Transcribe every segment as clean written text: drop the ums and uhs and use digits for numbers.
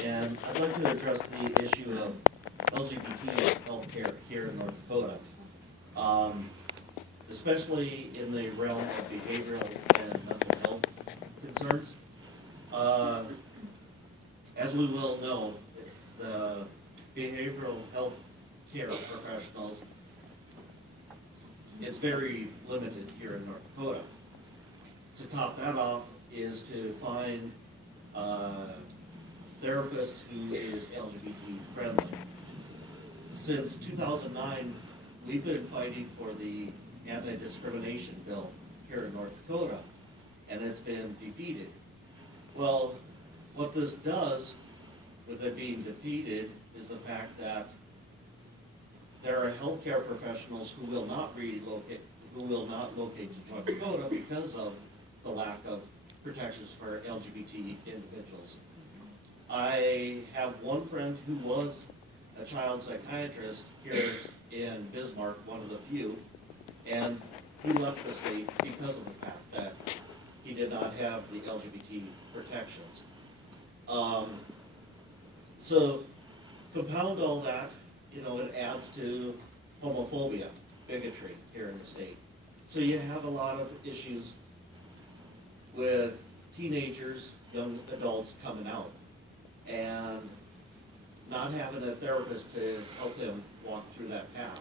And I'd like to address the issue of LGBT healthcare here in North Dakota, especially in the realm of behavioral and mental health concerns. As we well know, the behavioral health care professionals, it's very limited here in North Dakota. To top that off is to find a therapist who is LGBT friendly. Since 2009, we've been fighting for the anti-discrimination bill here in North Dakota, and it's been defeated. Well, what this does with it being defeated is the fact that there are healthcare professionals who will not relocate, to North Dakota because of the lack of protections for LGBT individuals. I have one friend who was a child psychiatrist here in Bismarck, one of the few, and he left the state because of the fact that he did not have the LGBT protections. So compound all that, it adds to homophobia, bigotry here in the state. So you have a lot of issues with teenagers, young adults coming out, and not having a therapist to help them walk through that path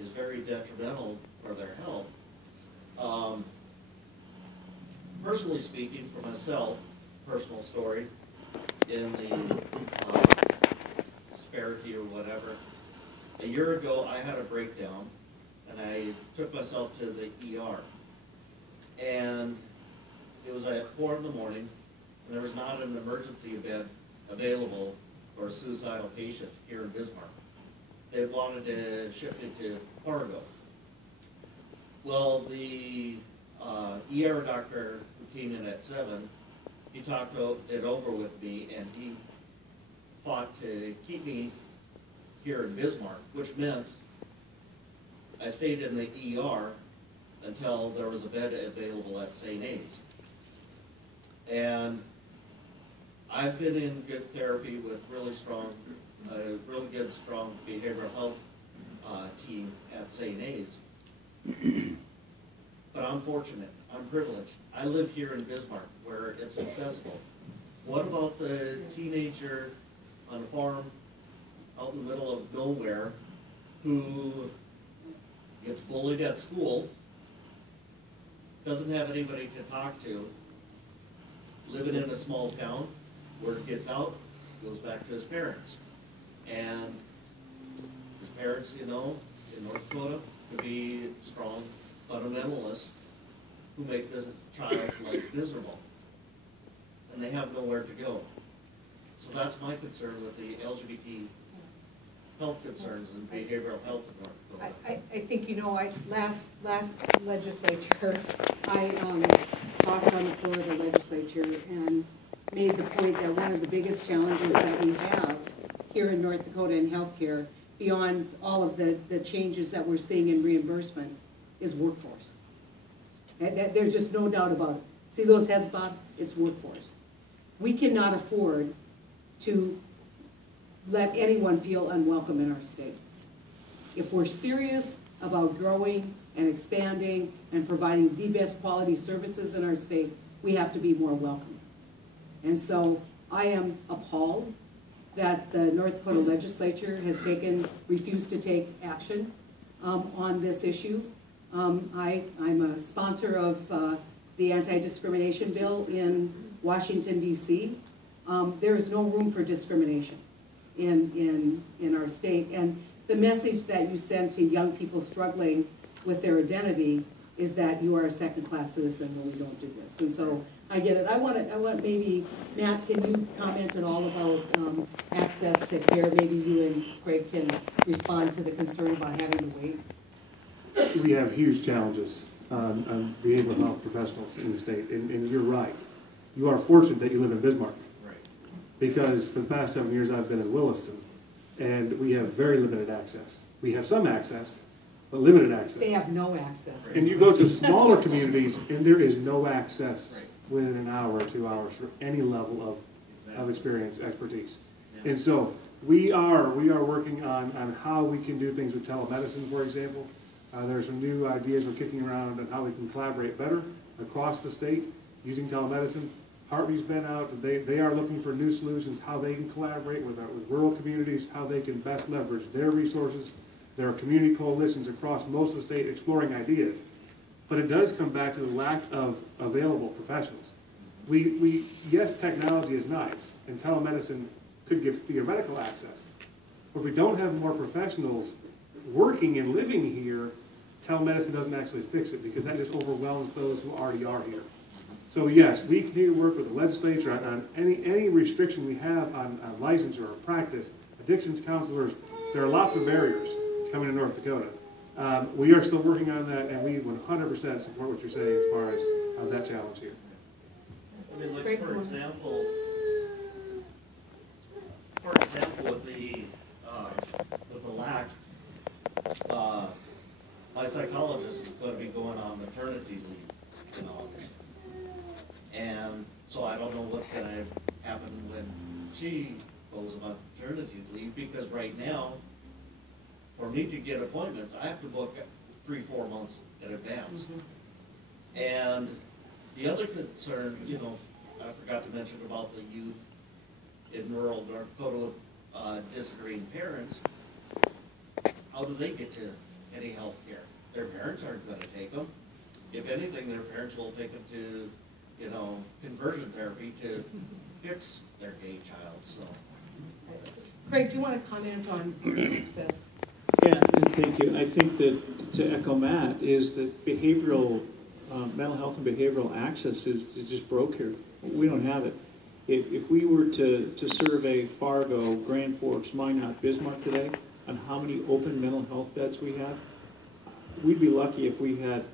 is very detrimental for their health. Personally speaking, for myself, personal story, in the disparity or whatever, a year ago I had a breakdown and I took myself to the ER. And it was at 4 in the morning, and there was not an emergency bed available for a suicidal patient here in Bismarck. They wanted to shift it to Fargo. Well, the ER doctor who came in at 7, he talked it over with me, and he fought to keep me here in Bismarck, which meant I stayed in the ER until there was a bed available at St. A's. And I've been in good therapy with really good, strong behavioral health team at St. A's. But I'm fortunate, I'm privileged. I live here in Bismarck where it's accessible. What about the teenager on a farm out in the middle of nowhere who gets bullied at school, doesn't have anybody to talk to, living in a small town, word gets out, goes back to his parents. And his parents, in North Dakota, could be strong fundamentalists who make the child's life miserable. And they have nowhere to go. So that's my concern with the LGBT health concerns and behavioral health in North Dakota. I think, last legislature, I talked on the floor of the legislature and made the point that one of the biggest challenges that we have here in North Dakota in healthcare, beyond all of the changes that we're seeing in reimbursement, is workforce. And there's just no doubt about it. See those heads, Bob? It's workforce. We cannot afford to let anyone feel unwelcome in our state. If we're serious about growing and expanding and providing the best quality services in our state, we have to be more welcoming. And so I am appalled that the North Dakota legislature has refused to take action on this issue. I'm a sponsor of the anti-discrimination bill in Washington, D.C. There is no room for discrimination in our state. And the message that you send to young people struggling with their identity is that you are a second-class citizen when we don't do this. And so I get it. I want maybe, Matt, can you comment at all about access to care? Maybe you and Craig can respond to the concern about having to wait. We have huge challenges on behavioral health professionals in the state, and you're right. You are fortunate that you live in Bismarck. Right. Because for the past 7 years I've been in Williston, and we have very limited access. We have some access, but limited access. They have no access. Right. And you go to smaller communities, and there is no access Right. within an hour or 2 hours for any level of of experience, expertise. Yeah. And so we are working on how we can do things with telemedicine, for example. There's some new ideas we're kicking around on how we can collaborate better across the state using telemedicine. Hartley's been out. They are looking for new solutions, how they can collaborate with rural communities, how they can best leverage their resources. There are community coalitions across most of the state exploring ideas. But it does come back to the lack of available professionals. Yes, technology is nice, and telemedicine could give theoretical access. But if we don't have more professionals working and living here, telemedicine doesn't actually fix it, because that just overwhelms those who already are here. So yes, we continue to work with the legislature on any restriction we have on licensure or practice, addictions counselors. There are lots of barriers to coming to North Dakota. We are still working on that, and we 100% support what you're saying as far as that challenge here. I mean, like, for example, with the lack, my psychologist is going to be going on maternity leave in August. And so I don't know what's going to happen when she goes on maternity leave, because right now, for me to get appointments, I have to book 3-4 months in advance. Mm-hmm. And the other concern, I forgot to mention about the youth in rural North Dakota with disagreeing parents. How do they get to any health care? Their parents aren't going to take them. If anything, their parents will take them to, conversion therapy to fix their gay child. So, Craig, do you want to comment on access? Yeah, and thank you. I think that, to echo Matt, is that behavioral, mental health and behavioral access is just broke here. We don't have it. If we were to survey Fargo, Grand Forks, Minot, Bismarck today on how many open mental health beds we have, we'd be lucky if we had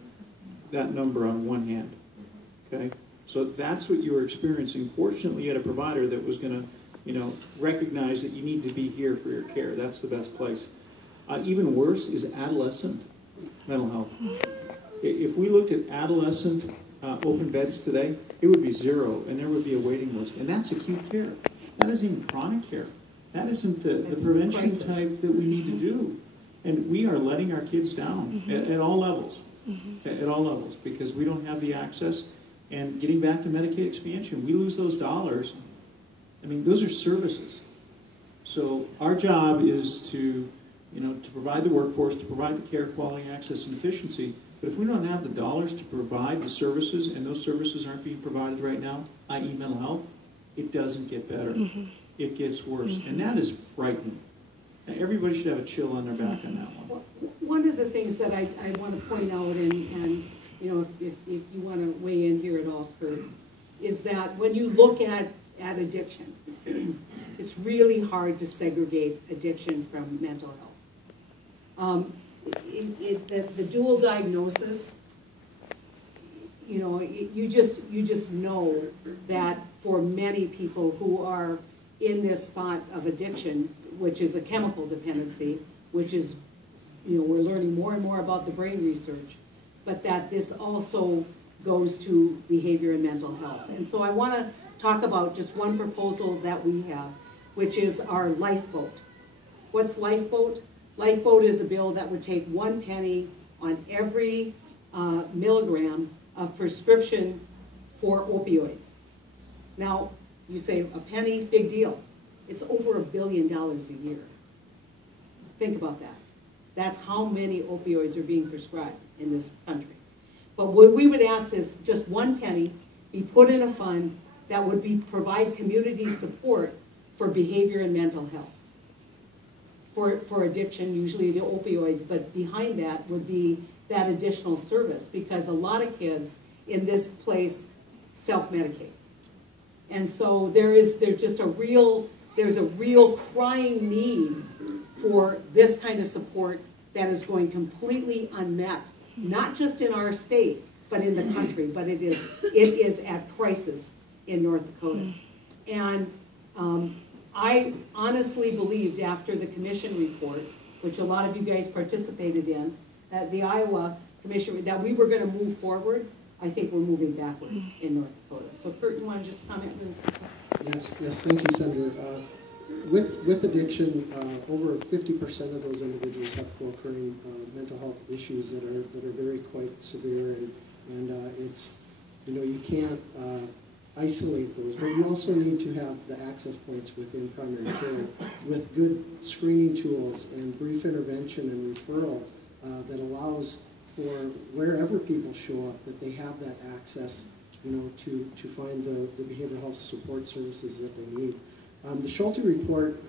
that number on one hand. Okay? So that's what you were experiencing. Fortunately, you had a provider that was going to, recognize that you need to be here for your care. That's the best place. Even worse is adolescent mental health. If we looked at adolescent open beds today, it would be 0, and there would be a waiting list. And that's acute care. That isn't even chronic care. That isn't the prevention type that we need to do. And we are letting our kids down at all levels, at all levels, because we don't have the access. And getting back to Medicaid expansion, we lose those dollars. I mean, those are services. So our job is to provide the workforce, to provide the care, quality, access, and efficiency. But if we don't have the dollars to provide the services, and those services aren't being provided right now, i.e. mental health, it doesn't get better. It gets worse. And that is frightening. Now, everybody should have a chill on their back on that one. One of the things that I want to point out, and if you want to weigh in here at all, Kurt, is that when you look at addiction, it's really hard to segregate addiction from mental health. The dual diagnosis, you just know that for many people who are in this spot of addiction, which is a chemical dependency, which is, we're learning more and more about the brain research, but that this also goes to behavior and mental health. And so I want to talk about just one proposal that we have, which is our lifeboat. What's lifeboat? Lifeboat is a bill that would take 1 penny on every milligram of prescription for opioids. Now, you say a penny, big deal. It's over $1 billion a year. Think about that. That's how many opioids are being prescribed in this country. But what we would ask is just 1 penny be put in a fund that would provide community support for behavior and mental health. For addiction, usually the opioids, but behind that would be that additional service, because a lot of kids in this place self-medicate. And so there's a real crying need for this kind of support that is going completely unmet, not just in our state, but in the country. But it is at crisis in North Dakota. And I honestly believed after the commission report, which a lot of you guys participated in, the Iowa Commission, that we were going to move forward. I think we're moving backward in North Dakota. So Kurt, you want to just comment? Yes, thank you, Senator. With addiction, over 50% of those individuals have co-occurring mental health issues that are very quite severe, and it's, you can't isolate those, but you also need to have the access points within primary care with good screening tools and brief intervention and referral that allows for wherever people show up that they have that access, to find the behavioral health support services that they need. The Schulte report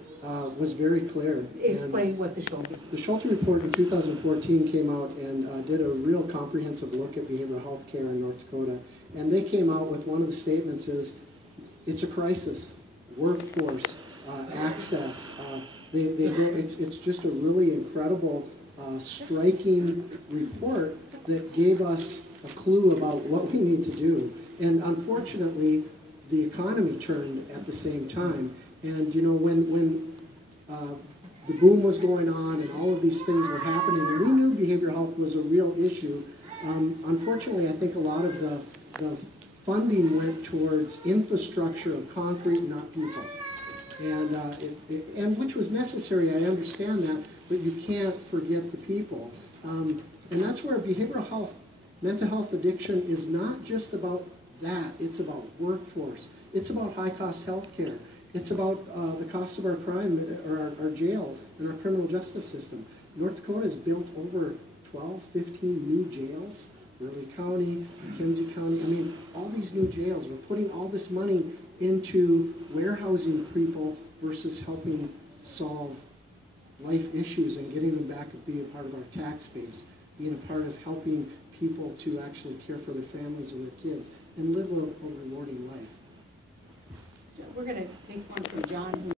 was very clear. Explain what the Schulte. The Schulte report in 2014 came out and did a real comprehensive look at behavioral health care in North Dakota. And they came out with one of the statements is, it's a crisis, workforce, access. It's just a really incredible, striking report that gave us a clue about what we need to do. And unfortunately, the economy turned at the same time. And when the boom was going on and all of these things were happening, and we knew behavioral health was a real issue. Unfortunately, I think a lot of the funding went towards infrastructure of concrete, not people. And which was necessary, I understand that, but you can't forget the people. And that's where behavioral health, mental health addiction is not just about that. It's about workforce. It's about high-cost health care. It's about the cost of our crime, or our jail, and our criminal justice system. North Dakota has built over 12, 15 new jails. Burley County, McKenzie County, all these new jails. We're putting all this money into warehousing people versus helping solve life issues and getting them back to be a part of our tax base, being a part of helping people to actually care for their families and their kids and live a rewarding life. We're going to take one from John.